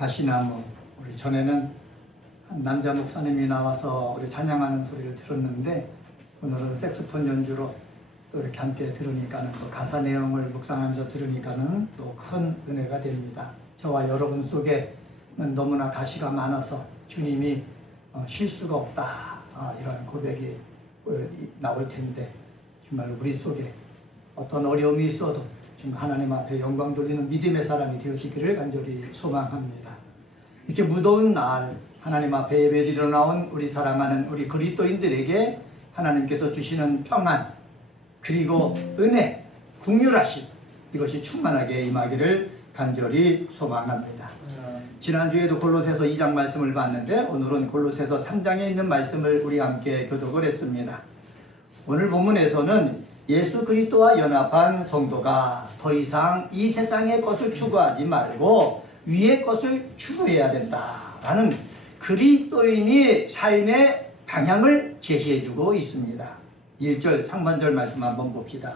가시나무. 우리 전에는 한 남자 목사님이 나와서 우리 찬양하는 소리를 들었는데, 오늘은 색소폰 연주로 또 이렇게 함께 들으니까는, 또 가사 내용을 묵상하면서 들으니까는 또 큰 은혜가 됩니다. 저와 여러분 속에는 너무나 가시가 많아서 주님이 쉴 수가 없다, 이런 고백이 나올 텐데, 정말 우리 속에 어떤 어려움이 있어도 정말 하나님 앞에 영광 돌리는 믿음의 사람이 되어지기를 간절히 소망합니다. 이렇게 무더운 날 하나님 앞에 예배드리러 나온 우리 사랑하는 우리 그리스도인들에게 하나님께서 주시는 평안, 그리고 은혜, 긍휼하심, 이것이 충만하게 임하기를 간절히 소망합니다. 지난주에도 골로새서 2장 말씀을 봤는데, 오늘은 골로새서 3장에 있는 말씀을 우리 함께 교독을 했습니다. 오늘 본문에서는 예수 그리스도와 연합한 성도가 더 이상 이 세상의 것을 추구하지 말고 위의 것을 추구해야 된다라는 그리스도인이 삶의 방향을 제시해주고 있습니다. 1절 상반절 말씀 한번 봅시다.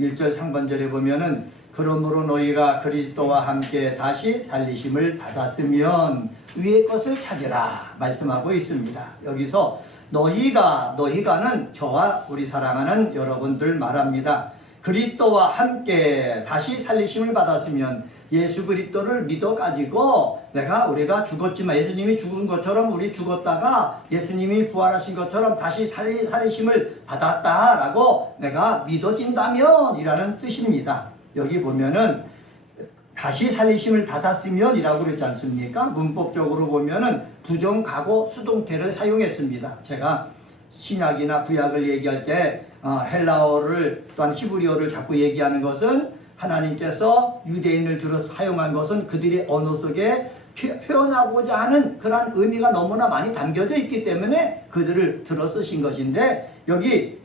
1절 상반절에 보면은 그러므로 너희가 그리스도와 함께 다시 살리심을 받았으면 위의 것을 찾으라 말씀하고 있습니다. 여기서 너희가는 저와 우리 사랑하는 여러분들 말합니다. 그리스도와 함께 다시 살리심을 받았으면 예수 그리스도를 믿어가지고 우리가 죽었지만 예수님이 죽은 것처럼 우리 죽었다가 예수님이 부활하신 것처럼 다시 살리심을 받았다라고 내가 믿어진다면 이라는 뜻입니다. 여기 보면은 다시 살리심을 받았으면 이라고 그랬지 않습니까? 문법적으로 보면은 부정가고 수동태를 사용했습니다. 제가 신약이나 구약을 얘기할 때 헬라어를 또한 히브리어를 자꾸 얘기하는 것은 하나님께서 유대인을 들어 사용한 것은 그들의 언어 속에 표현하고자 하는 그러한 의미가 너무나 많이 담겨져 있기 때문에 그들을 들어 쓰신 것인데, 여기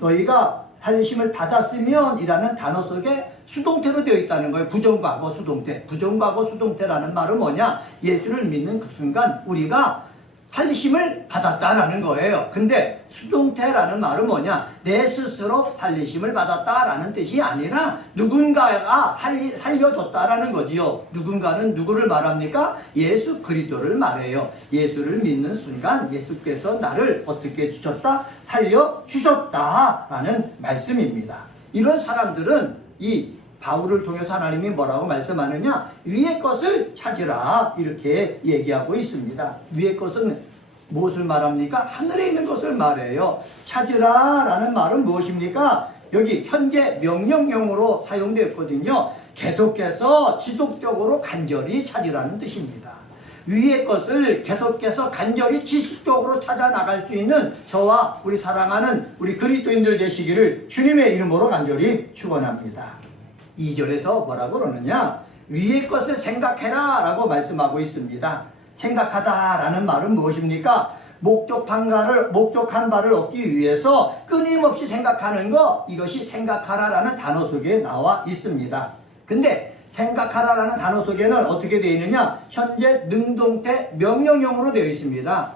너희가 살리심을 받았으면 이라는 단어 속에 수동태로 되어 있다는 거예요. 부정과거 수동태. 부정과거 수동태라는 말은 뭐냐? 예수를 믿는 그 순간 우리가 살리심을 받았다라는 거예요. 근데 수동태라는 말은 뭐냐? 내 스스로 살리심을 받았다라는 뜻이 아니라 누군가가 살려줬다라는 거지요. 누군가는 누구를 말합니까? 예수 그리스도를 말해요. 예수를 믿는 순간 예수께서 나를 어떻게 주셨다? 살려주셨다라는 말씀입니다. 이런 사람들은 이 바울을 통해서 하나님이 뭐라고 말씀하느냐? 위의 것을 찾으라 이렇게 얘기하고 있습니다. 위의 것은 무엇을 말합니까? 하늘에 있는 것을 말해요. 찾으라 라는 말은 무엇입니까? 여기 현재 명령형으로 사용되었거든요. 계속해서 지속적으로 간절히 찾으라는 뜻입니다. 위의 것을 계속해서 간절히 지속적으로 찾아 나갈 수 있는 저와 우리 사랑하는 우리 그리스도인들 되시기를 주님의 이름으로 간절히 축원합니다. 2절에서 뭐라고 그러느냐? 위의 것을 생각해라 라고 말씀하고 있습니다. 생각하다 라는 말은 무엇입니까? 목적한 바를 얻기 위해서 끊임없이 생각하는 것, 이것이 생각하라 라는 단어 속에 나와 있습니다. 근데 생각하라 라는 단어 속에는 어떻게 되어 있느냐? 현재 능동태 명령형으로 되어 있습니다.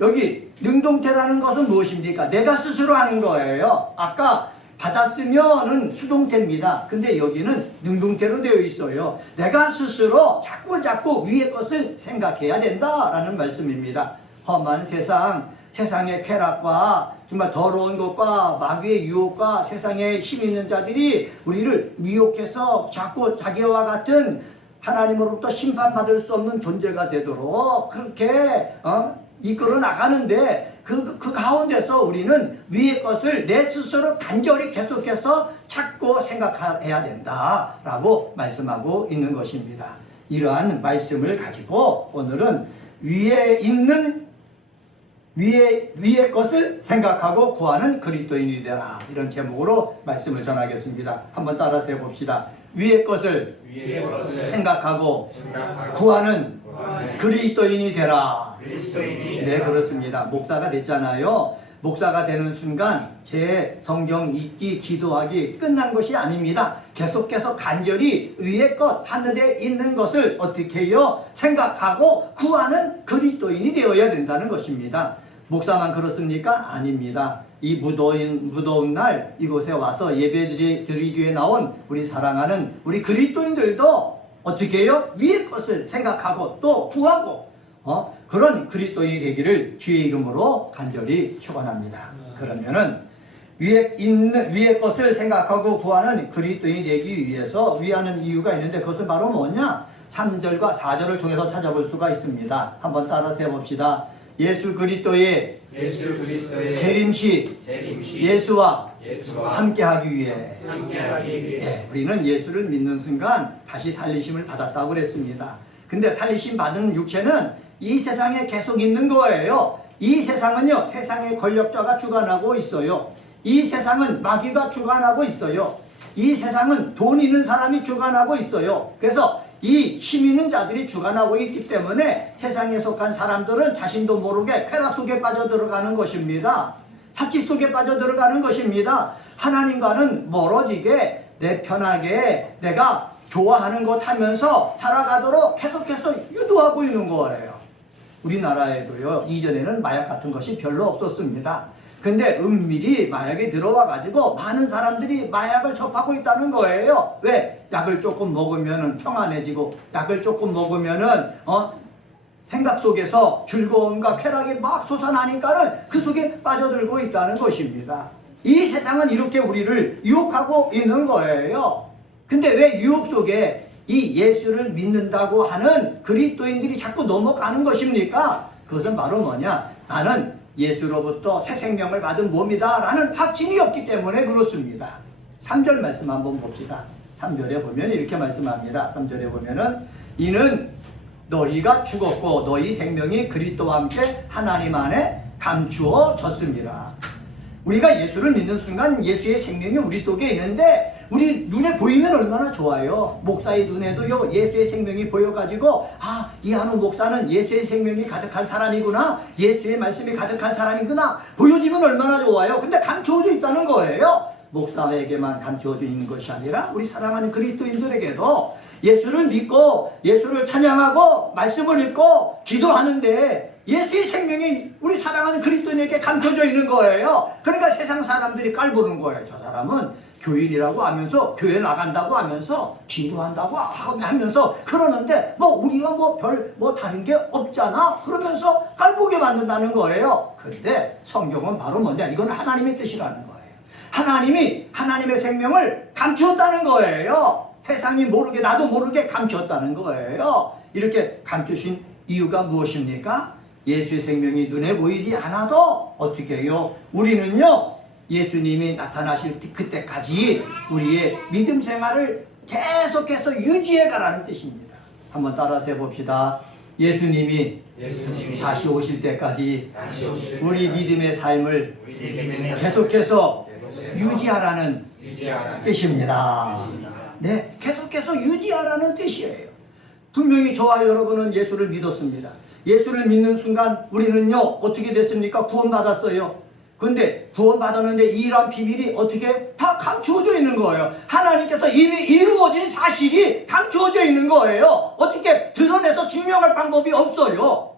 여기 능동태라는 것은 무엇입니까? 내가 스스로 하는 거예요. 아까 받았으면은 수동태입니다. 근데 여기는 능동태로 되어 있어요. 내가 스스로 자꾸 위의 것을 생각해야 된다라는 말씀입니다. 험한 세상의 쾌락과 정말 더러운 것과 마귀의 유혹과 세상에 힘 있는 자들이 우리를 미혹해서 자꾸 자기와 같은 하나님으로부터 심판받을 수 없는 존재가 되도록 그렇게 이끌어 나가는데, 그 가운데서 우리는 위의 것을 내 스스로 간절히 계속해서 찾고 생각해야 된다라고 말씀하고 있는 것입니다. 이러한 말씀을 가지고 오늘은 위의 것을 생각하고 구하는 그리스도인이 되라, 이런 제목으로 말씀을 전하겠습니다. 한번 따라서 해봅시다. 위의 것을 생각하고 구하는 그리스도인이 되라. 네, 그렇습니다. 목사가 됐잖아요. 목사가 되는 순간 제 성경 읽기, 기도하기 끝난 것이 아닙니다. 계속해서 간절히 위의 것, 하늘에 있는 것을 어떻게 해요? 생각하고 구하는 그리스도인이 되어야 된다는 것입니다. 목사만 그렇습니까? 아닙니다. 이 무더운 날 이곳에 와서 예배 드리기 위해 나온 우리 사랑하는 우리 그리스도인들도 어떻게 해요? 위의 것을 생각하고 또 구하고 그런 그리스도인이 되기를 주의 이름으로 간절히 축원합니다. 그러면은 위의 것을 생각하고 구하는 그리스도인이 되기 위해서 위하는 이유가 있는데 그것은 바로 뭐냐? 3절과 4절을 통해서 찾아볼 수가 있습니다. 한번 따라서 해봅시다. 예수 그리스도의 재림시 예수와 함께하기 위해 우리는 예수를 믿는 순간 다시 살리심을 받았다고 그랬습니다. 근데 살리심 받은 육체는 이 세상에 계속 있는 거예요. 이 세상은요, 세상의 권력자가 주관하고 있어요. 이 세상은 마귀가 주관하고 있어요. 이 세상은 돈 있는 사람이 주관하고 있어요. 그래서 이 힘 있는 자들이 주관하고 있기 때문에 세상에 속한 사람들은 자신도 모르게 쾌락 속에 빠져들어가는 것입니다. 사치 속에 빠져들어가는 것입니다. 하나님과는 멀어지게 내 편하게 내가 좋아하는 것 하면서 살아가도록 계속해서 유도하고 있는 거예요. 우리나라에도요, 이전에는 마약 같은 것이 별로 없었습니다. 근데 은밀히 마약이 들어와 가지고 많은 사람들이 마약을 접하고 있다는 거예요. 왜? 약을 조금 먹으면 평안해지고 약을 조금 먹으면은 생각 속에서 즐거움과 쾌락이 막 솟아나니까는 그 속에 빠져들고 있다는 것입니다. 이 세상은 이렇게 우리를 유혹하고 있는 거예요. 근데 왜 유혹 속에 이 예수를 믿는다고 하는 그리스도인들이 자꾸 넘어가는 것입니까? 그것은 바로 뭐냐? 나는 예수로부터 새 생명을 받은 몸이다 라는 확신이 없기 때문에 그렇습니다. 3절 말씀 한번 봅시다. 3절에 보면 이렇게 말씀합니다. 3절에 보면은 이는 너희가 죽었고 너희 생명이 그리스도와 함께 하나님 안에 감추어졌습니다. 우리가 예수를 믿는 순간 예수의 생명이 우리 속에 있는데 우리 눈에 보이면 얼마나 좋아요. 목사의 눈에도요, 예수의 생명이 보여가지고 이한우 목사는 예수의 생명이 가득한 사람이구나, 예수의 말씀이 가득한 사람이구나 보여지면 얼마나 좋아요. 근데 감추어져 있다는 거예요. 목사에게만 감추어져 있는 것이 아니라 우리 사랑하는 그리스도인들에게도 예수를 믿고 예수를 찬양하고 말씀을 읽고 기도하는데 예수의 생명이 우리 사랑하는 그리스도인에게 감춰져 있는 거예요. 그러니까 세상 사람들이 깔보는 거예요. 저 사람은 교인이라고 하면서 교회 나간다고 하면서 기도한다고 하면서 그러는데 우리가 다른 게 없잖아 그러면서 깔보게 만든다는 거예요. 그런데 성경은 바로 뭐냐? 이건 하나님의 뜻이라는 거예요. 하나님이 하나님의 생명을 감추었다는 거예요. 세상이 모르게 나도 모르게 감추었다는 거예요. 이렇게 감추신 이유가 무엇입니까? 예수의 생명이 눈에 보이지 않아도 어떻게 해요? 우리는요, 예수님이 나타나실 그때까지 우리의 믿음 생활을 계속해서 유지해 가라는 뜻입니다. 한번 따라서 해봅시다. 예수님이 다시 오실 때까지 우리 믿음의 삶을 계속해서 유지하라는 뜻입니다. 네, 계속해서 유지하라는 뜻이에요. 분명히 저와 여러분은 예수를 믿었습니다. 예수를 믿는 순간 우리는요, 어떻게 됐습니까? 구원받았어요. 근데 구원받았는데 이러한 비밀이 어떻게 다 감추어져 있는 거예요. 하나님께서 이미 이루어진 사실이 감추어져 있는 거예요. 어떻게 드러내서 증명할 방법이 없어요.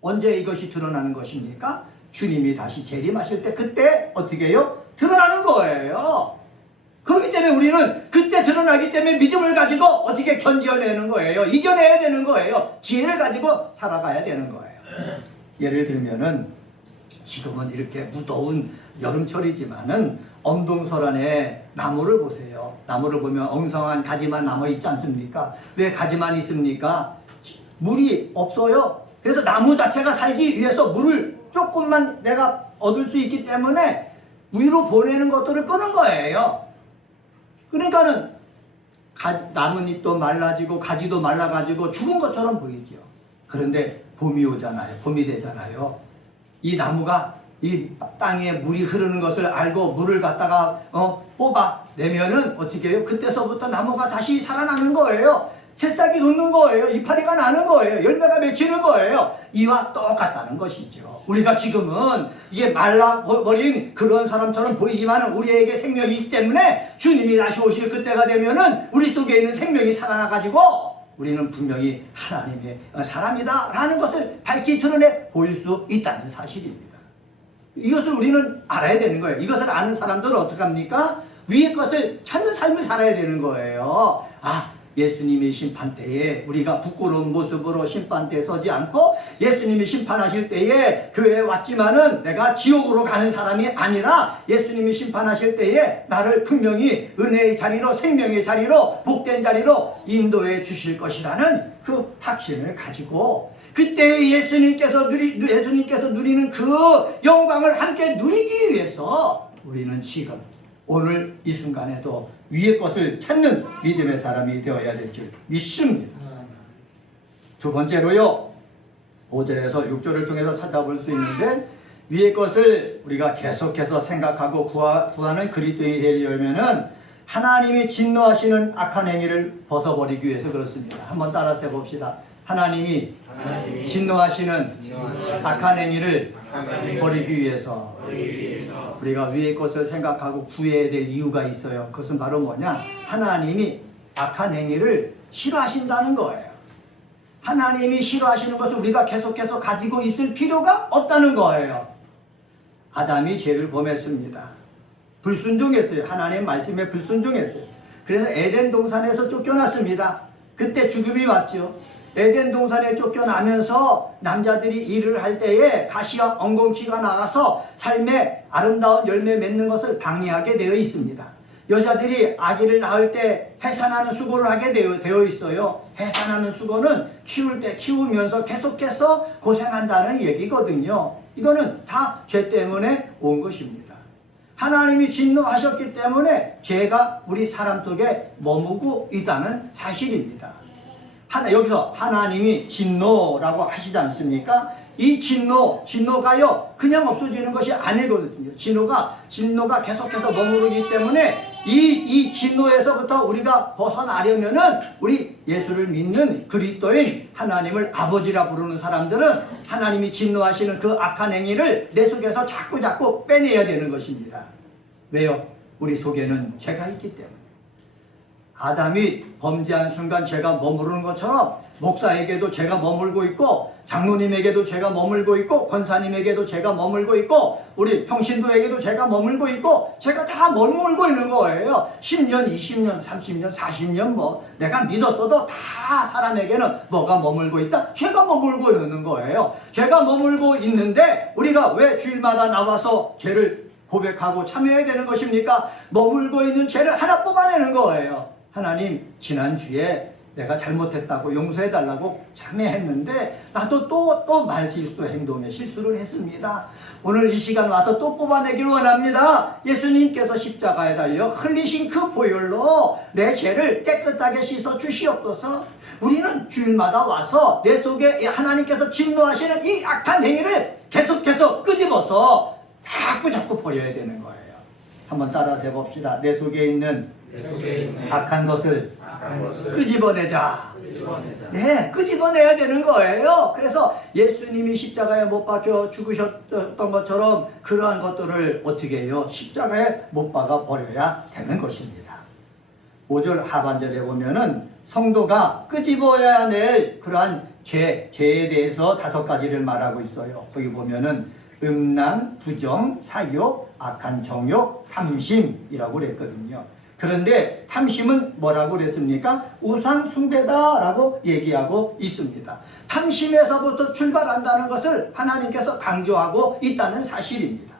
언제 이것이 드러나는 것입니까? 주님이 다시 재림하실 때 그때 어떻게 해요? 드러나는 거예요. 그렇기 때문에 우리는 그때 드러나기 때문에 믿음을 가지고 어떻게 견뎌내는 거예요. 이겨내야 되는 거예요. 지혜를 가지고 살아가야 되는 거예요. 예를 들면은 지금은 이렇게 무더운 여름철이지만은 엄동설 안에 나무를 보세요. 나무를 보면 엉성한 가지만 남아있지 않습니까? 왜 가지만 있습니까? 물이 없어요. 그래서 나무 자체가 살기 위해서 물을 조금만 내가 얻을 수 있기 때문에 위로 보내는 것들을 끄는 거예요. 그러니까는 나뭇잎도 말라지고 가지도 말라가지고 죽은 것처럼 보이죠. 그런데 봄이 오잖아요. 봄이 되잖아요. 이 나무가 이 땅에 물이 흐르는 것을 알고 물을 갖다가 뽑아내면은 어떻게 해요? 그때서부터 나무가 다시 살아나는 거예요. 새싹이 돋는 거예요. 이파리가 나는 거예요. 열매가 맺히는 거예요. 이와 똑같다는 것이죠. 우리가 지금은 이게 말라버린 그런 사람처럼 보이지만 우리에게 생명이 있기 때문에 주님이 다시 오실 그때가 되면은 우리 속에 있는 생명이 살아나가지고 우리는 분명히 하나님의 사람이다 라는 것을 밝히 드러내 보일 수 있다는 사실입니다. 이것을 우리는 알아야 되는 거예요. 이것을 아는 사람들은 어떻게 합니까? 위의 것을 찾는 삶을 살아야 되는 거예요. 예수님이 심판 때에 우리가 부끄러운 모습으로 심판대에 서지 않고 예수님이 심판하실 때에 교회에 왔지만은 내가 지옥으로 가는 사람이 아니라 예수님이 심판하실 때에 나를 분명히 은혜의 자리로, 생명의 자리로, 복된 자리로 인도해 주실 것이라는 그 확신을 가지고 그때 예수님께서 누리는 그 영광을 함께 누리기 위해서 우리는 지금 오늘 이 순간에도 위의 것을 찾는 믿음의 사람이 되어야 될 줄 믿습니다. 두 번째로요, 5절에서 6절을 통해서 찾아볼 수 있는데 위의 것을 우리가 계속해서 생각하고 구하는 그리스도인이 되려면은 하나님이 진노하시는 악한 행위를 벗어버리기 위해서 그렇습니다. 한번 따라서 해봅시다. 하나님이 진노하시는 악한 행위를 버리기 위해서 우리가 위의 것을 생각하고 구해야 될 이유가 있어요. 그것은 바로 뭐냐? 하나님이 악한 행위를 싫어하신다는 거예요. 하나님이 싫어하시는 것을 우리가 계속해서 가지고 있을 필요가 없다는 거예요. 아담이 죄를 범했습니다. 불순종했어요. 하나님의 말씀에 불순종했어요. 그래서 에덴 동산에서 쫓겨났습니다. 그때 죽음이 왔죠. 에덴 동산에 쫓겨나면서 남자들이 일을 할 때에 가시와 엉겅퀴가 나와서 삶의 아름다운 열매 맺는 것을 방해하게 되어 있습니다. 여자들이 아기를 낳을 때 해산하는 수고를 하게 되어 있어요. 해산하는 수고는 키울 때 키우면서 계속해서 고생한다는 얘기거든요. 이거는 다 죄 때문에 온 것입니다. 하나님이 진노하셨기 때문에 죄가 우리 사람 속에 머무고 있다는 사실입니다. 여기서 하나님이 진노라고 하시지 않습니까? 이 진노가요, 그냥 없어지는 것이 아니거든요. 진노가 계속해서 머무르기 때문에 이 진노에서부터 우리가 벗어나려면은 우리 예수를 믿는 그리스도인, 하나님을 아버지라 부르는 사람들은 하나님이 진노하시는 그 악한 행위를 내 속에서 자꾸 빼내야 되는 것입니다. 왜요? 우리 속에는 죄가 있기 때문에. 아담이 범죄한 순간 죄가 머무르는 것처럼 목사에게도 죄가 머물고 있고 장로님에게도 죄가 머물고 있고 권사님에게도 죄가 머물고 있고 우리 평신도에게도 죄가 머물고 있고 죄가 다 머물고 있는 거예요. 10년, 20년, 30년, 40년 내가 믿었어도 다 사람에게는 뭐가 머물고 있다? 죄가 머물고 있는 거예요. 죄가 머물고 있는데 우리가 왜 주일마다 나와서 죄를 고백하고 참여해야 되는 것입니까? 머물고 있는 죄를 하나 뽑아내는 거예요. 하나님, 지난주에 내가 잘못했다고 용서해달라고 참회했는데 나도 또 말실수, 행동에 실수를 했습니다. 오늘 이 시간 와서 또 뽑아내길 원합니다. 예수님께서 십자가에 달려 흘리신 그 보혈로 내 죄를 깨끗하게 씻어 주시옵소서. 우리는 주일마다 와서 내 속에 하나님께서 진노하시는 이 악한 행위를 계속해서 끄집어서 자꾸 버려야 되는 거예요. 한번 따라서 해봅시다. 내 속에 있는 악한 것을 끄집어내자. 네, 끄집어내야 되는 거예요. 그래서 예수님이 십자가에 못 박혀 죽으셨던 것처럼 그러한 것들을 어떻게 해요? 십자가에 못 박아 버려야 되는 것입니다. 5절 하반절에 보면은 성도가 끄집어야 될 그러한 죄에 대해서 5가지를 말하고 있어요. 거기 보면은 음란, 부정, 사욕, 악한 정욕, 탐심이라고 그랬거든요. 그런데 탐심은 뭐라고 그랬습니까? 우상 숭배다라고 얘기하고 있습니다. 탐심에서부터 출발한다는 것을 하나님께서 강조하고 있다는 사실입니다.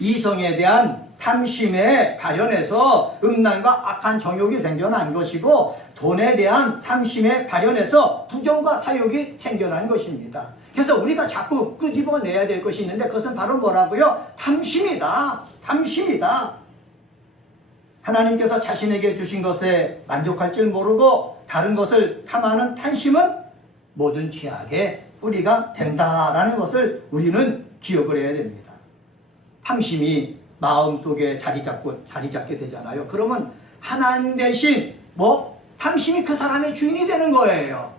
이성에 대한 탐심의 발현에서 음란과 악한 정욕이 생겨난 것이고 돈에 대한 탐심의 발현에서 부정과 사욕이 생겨난 것입니다. 그래서 우리가 자꾸 끄집어내야 될 것이 있는데 그것은 바로 뭐라고요? 탐심이다. 하나님께서 자신에게 주신 것에 만족할 줄 모르고 다른 것을 탐하는 탐심은 모든 죄악의 뿌리가 된다라는 것을 우리는 기억을 해야 됩니다. 탐심이 마음속에 자리 잡게 되잖아요. 그러면 하나님 대신 탐심이 그 사람의 주인이 되는 거예요.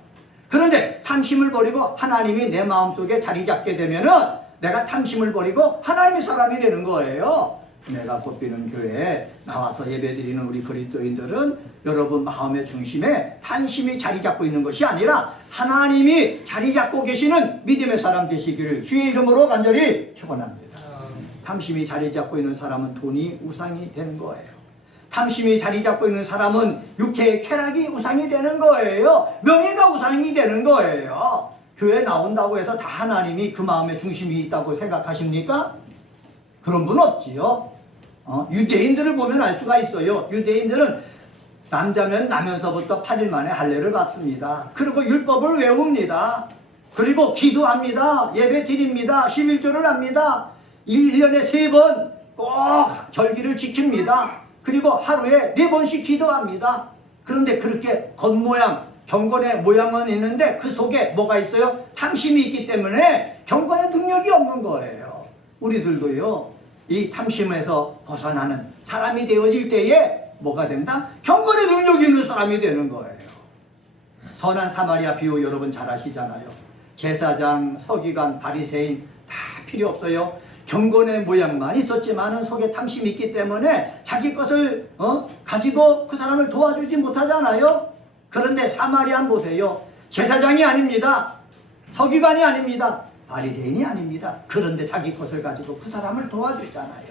그런데 탐심을 버리고 하나님이 내 마음속에 자리 잡게 되면은 내가 탐심을 버리고 하나님의 사람이 되는 거예요. 내가 꽃피는 교회에 나와서 예배드리는 우리 그리스도인들은 여러분 마음의 중심에 탐심이 자리 잡고 있는 것이 아니라 하나님이 자리 잡고 계시는 믿음의 사람 되시기를 주의 이름으로 간절히 축원합니다. 탐심이 자리 잡고 있는 사람은 돈이 우상이 되는 거예요. 탐심이 자리 잡고 있는 사람은 육체의 쾌락이 우상이 되는 거예요. 명예가 우상이 되는 거예요. 교회 나온다고 해서 다 하나님이 그 마음의 중심이 있다고 생각하십니까? 그런 분 없지요. 유대인들을 보면 알 수가 있어요. 유대인들은 남자면 나면서부터 8일 만에 할례를 받습니다. 그리고 율법을 외웁니다. 그리고 기도합니다. 예배 드립니다. 11조를 합니다. 1년에 3번 꼭 절기를 지킵니다. 그리고 하루에 4번씩 기도합니다. 그런데 그렇게 겉모양, 경건의 모양은 있는데 그 속에 뭐가 있어요? 탐심이 있기 때문에 경건의 능력이 없는 거예요. 우리들도요, 이 탐심에서 벗어나는 사람이 되어질 때에 뭐가 된다? 경건의 능력이 있는 사람이 되는 거예요. 선한 사마리아 비유 여러분 잘 아시잖아요. 제사장, 서기관, 바리새인 다 필요 없어요. 경건의 모양만 있었지만은 속에 탐심이 있기 때문에 자기 것을 가지고 그 사람을 도와주지 못하잖아요. 그런데 사마리아는 보세요. 제사장이 아닙니다. 서기관이 아닙니다. 바리새인이 아닙니다. 그런데 자기 것을 가지고 그 사람을 도와주잖아요.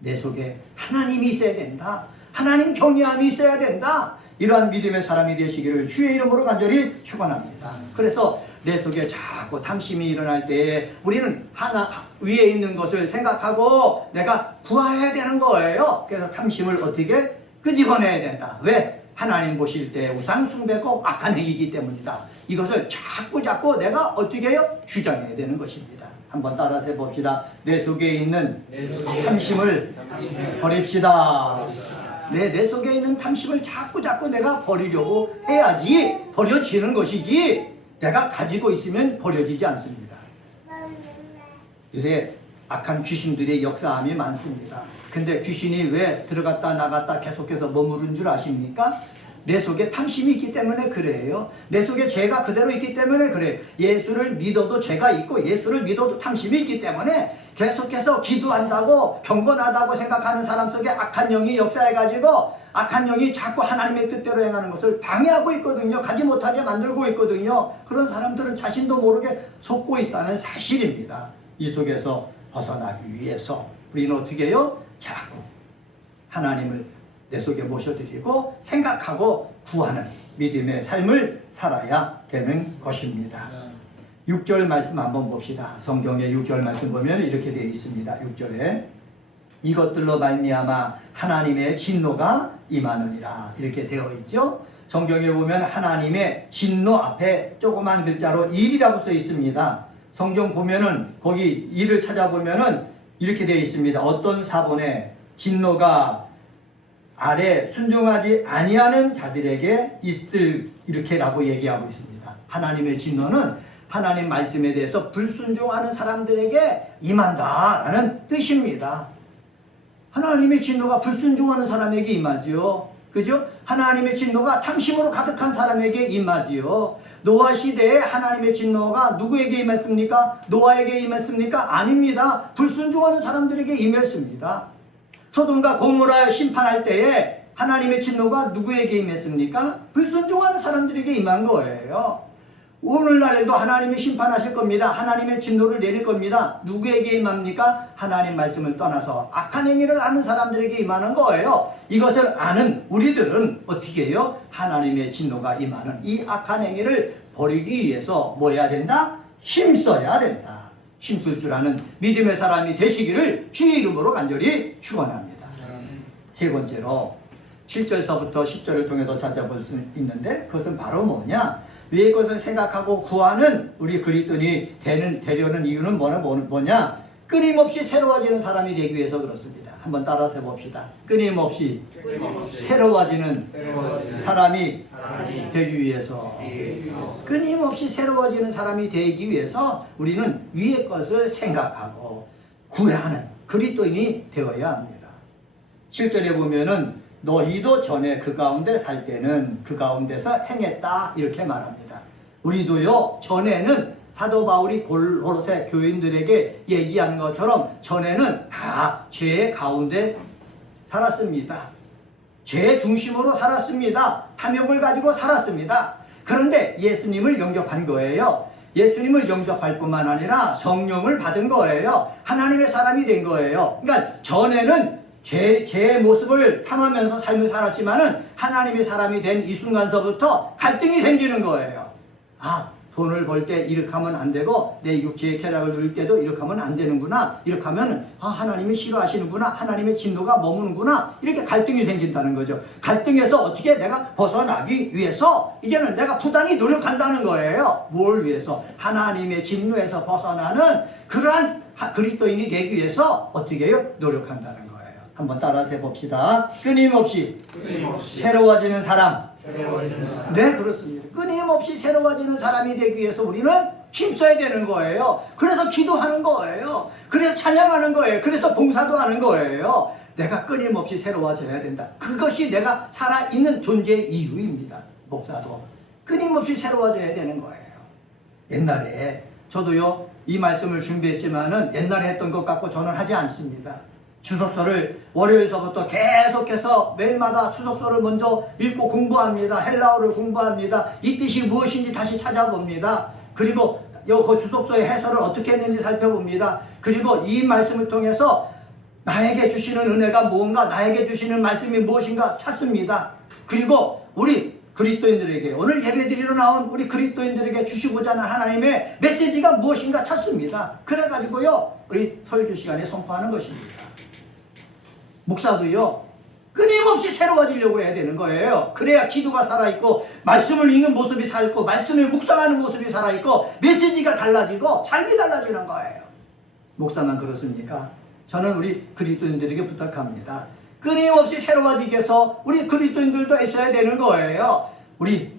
내 속에 하나님이 있어야 된다. 하나님 경외함이 있어야 된다. 이러한 믿음의 사람이 되시기를 주의 이름으로 간절히 축원합니다. 그래서 내 속에 자꾸 탐심이 일어날 때에 우리는 하나 위에 있는 것을 생각하고 내가 구해야 되는 거예요. 그래서 탐심을 어떻게 끄집어내야 된다. 왜? 하나님 보실 때 우상 숭배고 악한 행위이기 때문이다. 이것을 자꾸 내가 어떻게 해요? 주장해야 되는 것입니다. 한번 따라서 해봅시다. 내 속에 있는 탐심을 버립시다. 내 속에 있는 탐심을 자꾸 내가 버리려고 해야지 버려지는 것이지 내가 가지고 있으면 버려지지 않습니다. 요새 악한 귀신들의 역사함이 많습니다. 근데 귀신이 왜 들어갔다 나갔다 계속해서 머무른 줄 아십니까? 내 속에 탐심이 있기 때문에 그래요. 내 속에 죄가 그대로 있기 때문에 그래요. 예수를 믿어도 죄가 있고 예수를 믿어도 탐심이 있기 때문에 계속해서 기도한다고 경건하다고 생각하는 사람 속에 악한 영이 역사해가지고 악한 영이 자꾸 하나님의 뜻대로 행하는 것을 방해하고 있거든요. 가지 못하게 만들고 있거든요. 그런 사람들은 자신도 모르게 속고 있다는 사실입니다. 이 속에서 벗어나기 위해서 우리는 어떻게 해요? 자꾸 하나님을 내 속에 모셔드리고 생각하고 구하는 믿음의 삶을 살아야 되는 것입니다. 6절 말씀 한번 봅시다. 성경의 6절 말씀 보면 이렇게 되어 있습니다. 6절에 이것들로 말미암아 하나님의 진노가 임하느니라 이렇게 되어 있죠. 성경에 보면 하나님의 진노 앞에 조그만 글자로 일이라고 써 있습니다. 성경 보면은 거기 일을 찾아보면은 이렇게 되어 있습니다. 어떤 사본에 진노가 아래 순종하지 아니하는 자들에게 있을 이렇게라고 얘기하고 있습니다. 하나님의 진노는 하나님 말씀에 대해서 불순종하는 사람들에게 임한다라는 뜻입니다. 하나님의 진노가 불순종하는 사람에게 임하지요. 그죠? 하나님의 진노가 탐심으로 가득한 사람에게 임하지요. 노아 시대에 하나님의 진노가 누구에게 임했습니까? 노아에게 임했습니까? 아닙니다. 불순종하는 사람들에게 임했습니다. 소돔과 고모라 심판할 때에 하나님의 진노가 누구에게 임했습니까? 불순종하는 사람들에게 임한 거예요. 오늘날에도 하나님이 심판하실 겁니다. 하나님의 진노를 내릴 겁니다. 누구에게 임합니까? 하나님 말씀을 떠나서 악한 행위를 하는 사람들에게 임하는 거예요. 이것을 아는 우리들은 어떻게 해요? 하나님의 진노가 임하는 이 악한 행위를 버리기 위해서 뭐 해야 된다? 힘써야 된다. 힘쓸 줄 아는 믿음의 사람이 되시기를 주의 이름으로 간절히 축원합니다. 세 번째로 7절서부터 10절을 통해서 찾아볼 수 있는데 그것은 바로 뭐냐? 위의 것을 생각하고 구하는 우리 그리스도인이 되려는 이유는 뭐냐? 끊임없이 새로워지는 사람이 되기 위해서 그렇습니다. 한번 따라서 해봅시다. 끊임없이 새로워지는 사람이 되기 위해서 끊임없이 새로워지는 사람이 되기 위해서 우리는 위의 것을 생각하고 구하는 그리스도인이 되어야 합니다. 7절에 보면은 너희도 전에 그 가운데 살 때는 그 가운데서 행했다 이렇게 말합니다. 우리도요 전에는 사도 바울이 골로새 교인들에게 얘기한 것처럼 전에는 다 죄 가운데 살았습니다. 죄 중심으로 살았습니다. 탐욕을 가지고 살았습니다. 그런데 예수님을 영접한 거예요. 예수님을 영접할 뿐만 아니라 성령을 받은 거예요. 하나님의 사람이 된 거예요. 그러니까 전에는 제 모습을 탐하면서 삶을 살았지만은 하나님의 사람이 된 이 순간서부터 갈등이 생기는 거예요. 아, 돈을 벌 때 이렇게 하면 안 되고 내 육체의 쾌락을 누릴 때도 이렇게 하면 안 되는구나. 이렇게 하면 하나님이 싫어하시는구나. 하나님의 진노가 머무는구나. 이렇게 갈등이 생긴다는 거죠. 갈등에서 어떻게 내가 벗어나기 위해서 이제는 내가 부단히 노력한다는 거예요. 뭘 위해서? 하나님의 진노에서 벗어나는 그러한 그리스도인이 되기 위해서 어떻게 해요? 노력한다는 거예요. 한번 따라서 해봅시다. 끊임없이 새로워지는 사람. 네, 그렇습니다. 끊임없이 새로워지는 사람이 되기 위해서 우리는 힘써야 되는 거예요. 그래서 기도하는 거예요. 그래서 찬양하는 거예요. 그래서 봉사도 하는 거예요. 내가 끊임없이 새로워져야 된다. 그것이 내가 살아있는 존재의 이유입니다. 목사도 끊임없이 새로워져야 되는 거예요. 옛날에 저도요, 이 말씀을 준비했지만은 옛날에 했던 것 같고 저는 하지 않습니다. 주석서를 월요일서부터 계속해서 매일마다 주석서를 먼저 읽고 공부합니다. 헬라어를 공부합니다. 이 뜻이 무엇인지 다시 찾아봅니다. 그리고 그 주석서의 해설을 어떻게 했는지 살펴봅니다. 그리고 이 말씀을 통해서 나에게 주시는 은혜가 무언가, 나에게 주시는 말씀이 무엇인가 찾습니다. 그리고 우리 그리스도인들에게, 오늘 예배드리러 나온 우리 그리스도인들에게 주시고자 하는 하나님의 메시지가 무엇인가 찾습니다. 그래가지고요, 우리 설교 시간에 선포하는 것입니다. 목사도요, 끊임없이 새로워지려고 해야 되는 거예요. 그래야 기도가 살아있고 말씀을 읽는 모습이 살고 말씀을 묵상하는 모습이 살아있고 메시지가 달라지고 삶이 달라지는 거예요. 목사만 그렇습니까? 저는 우리 그리스도인들에게 부탁합니다. 끊임없이 새로워지기 위해서 우리 그리스도인들도 애써야 되는 거예요. 우리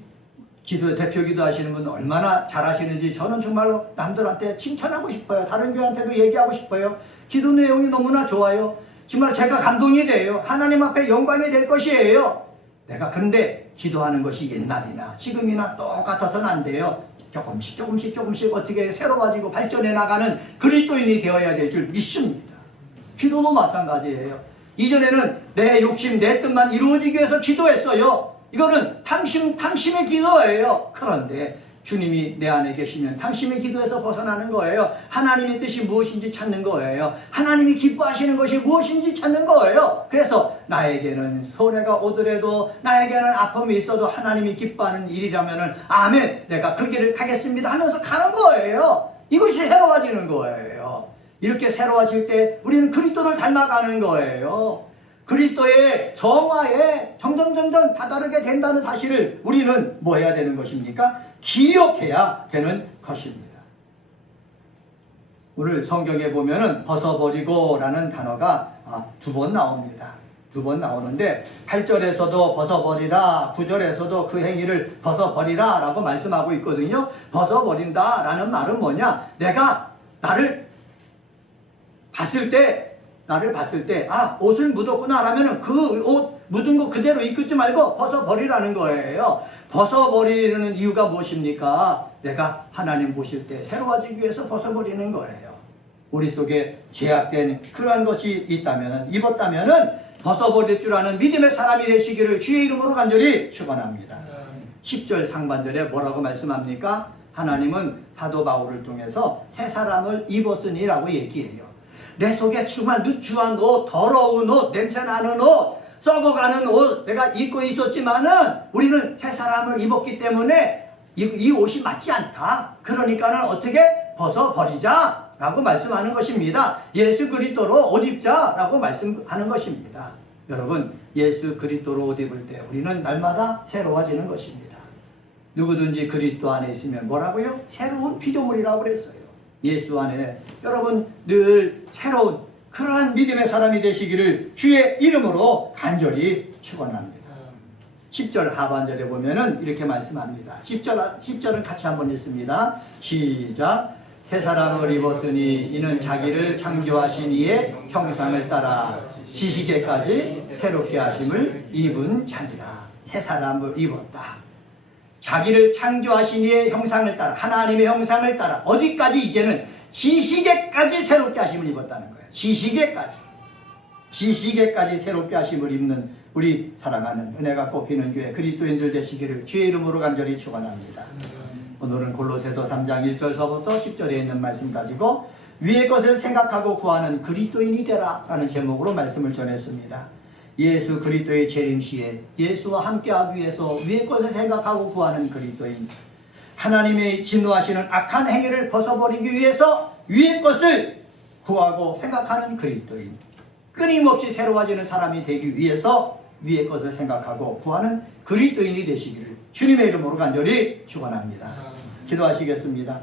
대표 기도하시는 분 얼마나 잘하시는지 저는 정말로 남들한테 칭찬하고 싶어요. 다른 교회한테도 얘기하고 싶어요. 기도 내용이 너무나 좋아요. 정말 제가 감동이 돼요. 하나님 앞에 영광이 될 것이에요. 내가 그런데 기도하는 것이 옛날이나 지금이나 똑같아서는 안 돼요. 조금씩 어떻게 새로워지고 발전해 나가는 그리스도인이 되어야 될 줄 믿습니다. 기도도 마찬가지예요. 이전에는 내 욕심, 내 뜻만 이루어지기 위해서 기도했어요. 이거는 탐심의 기도예요. 그런데 주님이 내 안에 계시면 탐심의 기도에서 벗어나는 거예요. 하나님의 뜻이 무엇인지 찾는 거예요. 하나님이 기뻐하시는 것이 무엇인지 찾는 거예요. 그래서 나에게는 손해가 오더라도 나에게는 아픔이 있어도 하나님이 기뻐하는 일이라면 아멘, 내가 그 길을 가겠습니다 하면서 가는 거예요. 이것이 새로워지는 거예요. 이렇게 새로워질 때 우리는 그리스도를 닮아가는 거예요. 그리스도의 정화에 점점 다다르게 된다는 사실을 우리는 뭐 해야 되는 것입니까? 기억해야 되는 것입니다. 오늘 성경에 보면은 벗어버리고 라는 단어가 2번 나옵니다. 2번 나오는데 8절에서도 벗어버리라, 9절에서도 그 행위를 벗어버리라 라고 말씀하고 있거든요. 벗어버린다 라는 말은 뭐냐? 내가 나를 봤을 때 옷을 묻었구나 라면은 그 옷 묻은 거 그대로 입지 말고 벗어버리라는 거예요. 벗어버리는 이유가 무엇입니까? 내가 하나님 보실 때 새로워지기 위해서 벗어버리는 거예요. 우리 속에 죄악된 그러한 것이 입었다면은 벗어버릴 줄 아는 믿음의 사람이 되시기를 주의 이름으로 간절히 축원합니다. 10절 상반절에 뭐라고 말씀합니까? 하나님은 사도 바울을 통해서 새 사람을 입었으니라고 얘기해요. 내 속에 정말 누추한 옷, 더러운 옷, 냄새나는 옷, 썩어가는 옷 내가 입고 있었지만은 우리는 새 사람을 입었기 때문에 이 옷이 맞지 않다. 그러니까는 어떻게 벗어버리자 라고 말씀하는 것입니다. 예수 그리스도로 옷 입자 라고 말씀하는 것입니다. 여러분, 예수 그리스도로 옷 입을 때 우리는 날마다 새로워지는 것입니다. 누구든지 그리스도 안에 있으면 뭐라고요? 새로운 피조물이라고 그랬어요. 예수 안에 여러분 늘 새로운 그러한 믿음의 사람이 되시기를 주의 이름으로 간절히 축원합니다. 10절 하반절에 보면은 이렇게 말씀합니다. 10절은 같이 한번 읽습니다. 시작. 새 사람을 입었으니 이는 자기를 창조하신 이의 형상을 따라 지식에까지 새롭게 하심을 입은 자니라. 새 사람을 입었다. 자기를 창조하신 이의 형상을 따라, 하나님의 형상을 따라 어디까지? 이제는 지식에까지 새롭게 하심을 입었다는 거예요. 지식에까지 새롭게 하심을 입는 우리 사랑하는 은혜가 꽃피는 교회 그리스도인들 되시기를 주의 이름으로 간절히 축원합니다. 오늘은 골로새서 3장 1절서부터 10절에 있는 말씀 가지고 위의 것을 생각하고 구하는 그리스도인이 되라 라는 제목으로 말씀을 전했습니다. 예수 그리스도의 재림 시에 예수와 함께하기 위해서 위의 것을 생각하고 구하는 그리스도인, 하나님의 진노하시는 악한 행위를 벗어버리기 위해서 위의 것을 구하고 생각하는 그리스도인, 끊임없이 새로워지는 사람이 되기 위해서 위의 것을 생각하고 구하는 그리스도인이 되시기를 주님의 이름으로 간절히 축원합니다. 기도하시겠습니다.